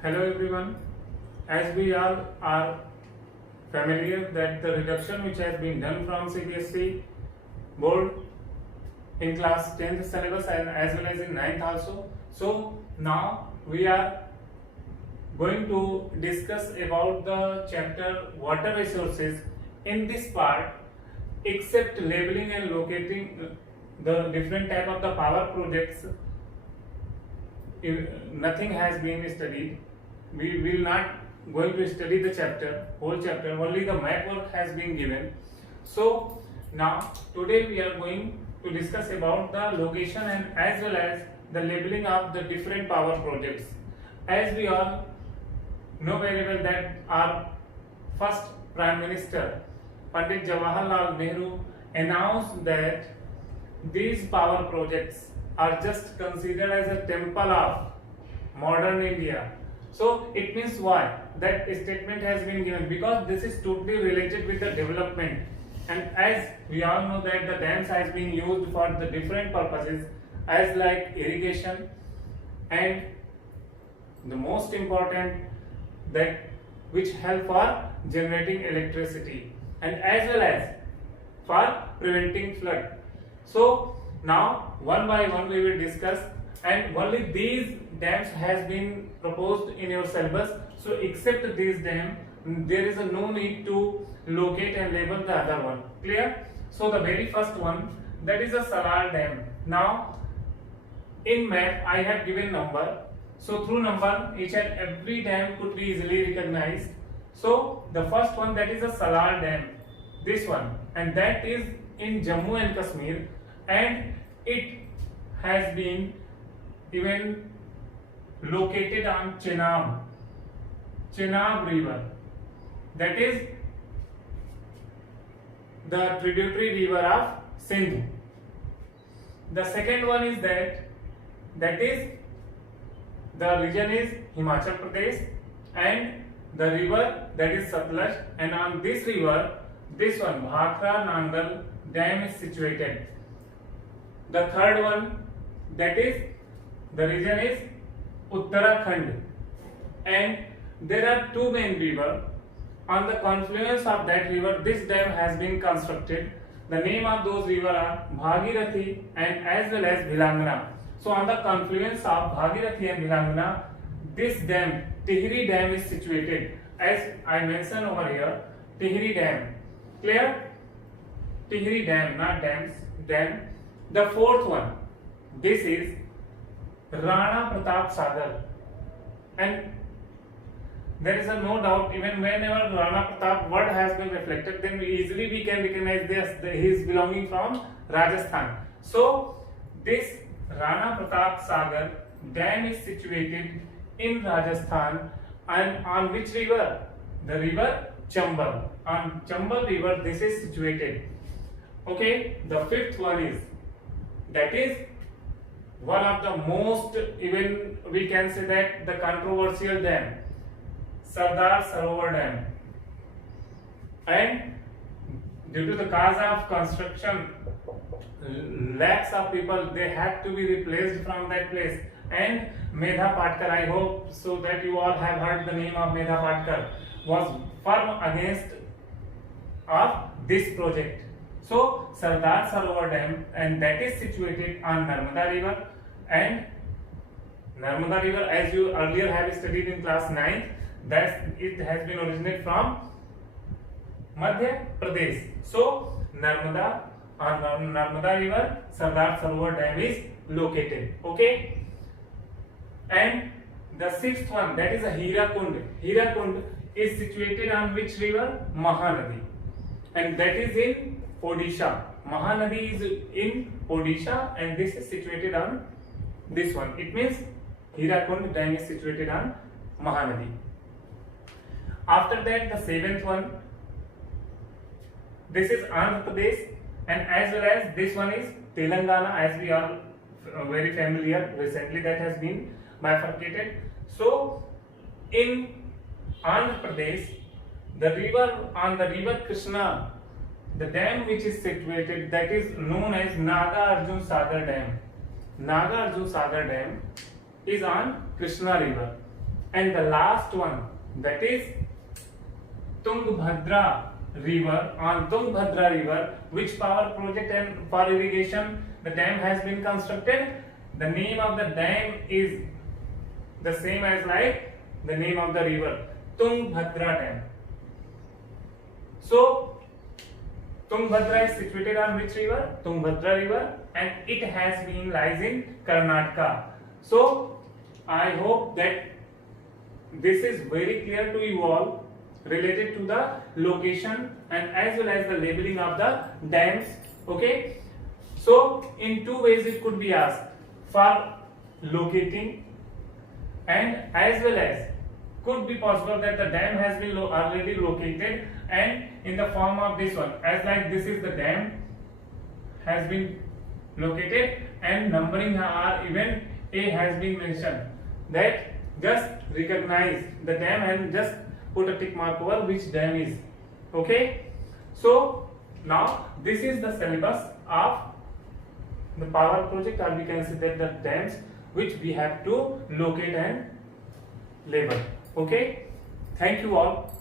Hello everyone. As we all are familiar that the reduction which has been done from CBSE board in class 10th syllabus and as well as in 9th also. So now we are going to discuss about the chapter water resources. In this part, except labeling and locating the different type of the power projects, nothing has been studied. We will not going to study the whole chapter, only the map work has been given. So now today we are going to discuss about the location and as well as the labeling of the different power projects. As we all know very well that our first Prime Minister Pandit Jawaharlal Nehru announced that these power projects are just considered as a temple of modern India. So it means why that statement has been given, because this is totally related with the development, and as we all know that the dams has been used for the different purposes as like irrigation and the most important that which help for generating electricity and as well as for preventing flood. So now one by one we will discuss, and only these dams has been proposed in your syllabus. So except these dam, there is no need to locate and label the other one. Clear? So the very first one, that is a Salar Dam. Now in map I have given number. So through number each and every dam could be easily recognized. So the first one, that is a Salar Dam, this one, and that is in Jammu and Kashmir, and it has been even located on Chenab river, that is the tributary river of Sindh. The second one is that is the region is Himachal Pradesh, and the river that is Satluj, and on this river this one Bhakra Nangal dam is situated. The third one, that is the region is Uttarakhand, and there are two main rivers. On the confluence of that river, this dam has been constructed. The name of those rivers are Bhagirathi and as well as Bhilangana. So on the confluence of Bhagirathi and Bhilangana, this dam, Tihri Dam, is situated. As I mentioned over here, Tihri Dam. Clear? Tihri Dam, not dams, dam. The fourth one, this is Rana Pratap Sagar, and there is no doubt, even whenever Rana Pratap word has been reflected, then easily we can recognize this, he is belonging from Rajasthan. So this Rana Pratap Sagar dam is situated in Rajasthan, and on which river? The river Chambal. On Chambal river this is situated. Okay, the fifth one is, that is one of the most, even we can say that the controversial dam, Sardar Sarovar Dam, and due to the cause of construction, lakhs of people they had to be replaced from that place. And Medha Patkar, I hope so that you all have heard the name of Medha Patkar, was firm against of this project. So Sardar Sarovar Dam, and that is situated on Narmada river, and Narmada river, as you earlier have studied in class 9th, that it has been originated from Madhya Pradesh. So Narmada, on Narmada river, Sardar Sarovar Dam is located. Okay, and the sixth one, that is a Hirakund. Hirakund is situated on which river? Mahanadi, and that is in Odisha. Mahanadi is in Odisha, and this is situated on this one. It means Hirakund dam is situated on Mahanadi. After that, the seventh one, this is Andhra Pradesh, and as well as this one is Telangana, as we are very familiar. Recently that has been bifurcated. So in Andhra Pradesh, the river, on the river Krishna, the dam which is situated, that is known as Naga Arjun Sagar Dam. Naga Arjun Sagar Dam is on Krishna river. and the last one, that is Tungabhadra river. On Tungabhadra river, which power project and for irrigation the dam has been constructed? The name of the dam is the same as like the name of the river, Tungabhadra Dam. So Tungabhadra is situated on which river? Tungabhadra river, and it has been lies in Karnataka. So I hope that this is very clear to you all related to the location and as well as the labeling of the dams. Okay, so in two ways it could be asked, for locating, and as well as could be possible that the dam has been already located and in the form of this one, as like this is the dam has been located and numbering are even A has been mentioned, that just recognize the dam and just put a tick mark over which dam is. Okay, so now this is the syllabus of the power project, or we can say that the dams which we have to locate and label. Okay, thank you all.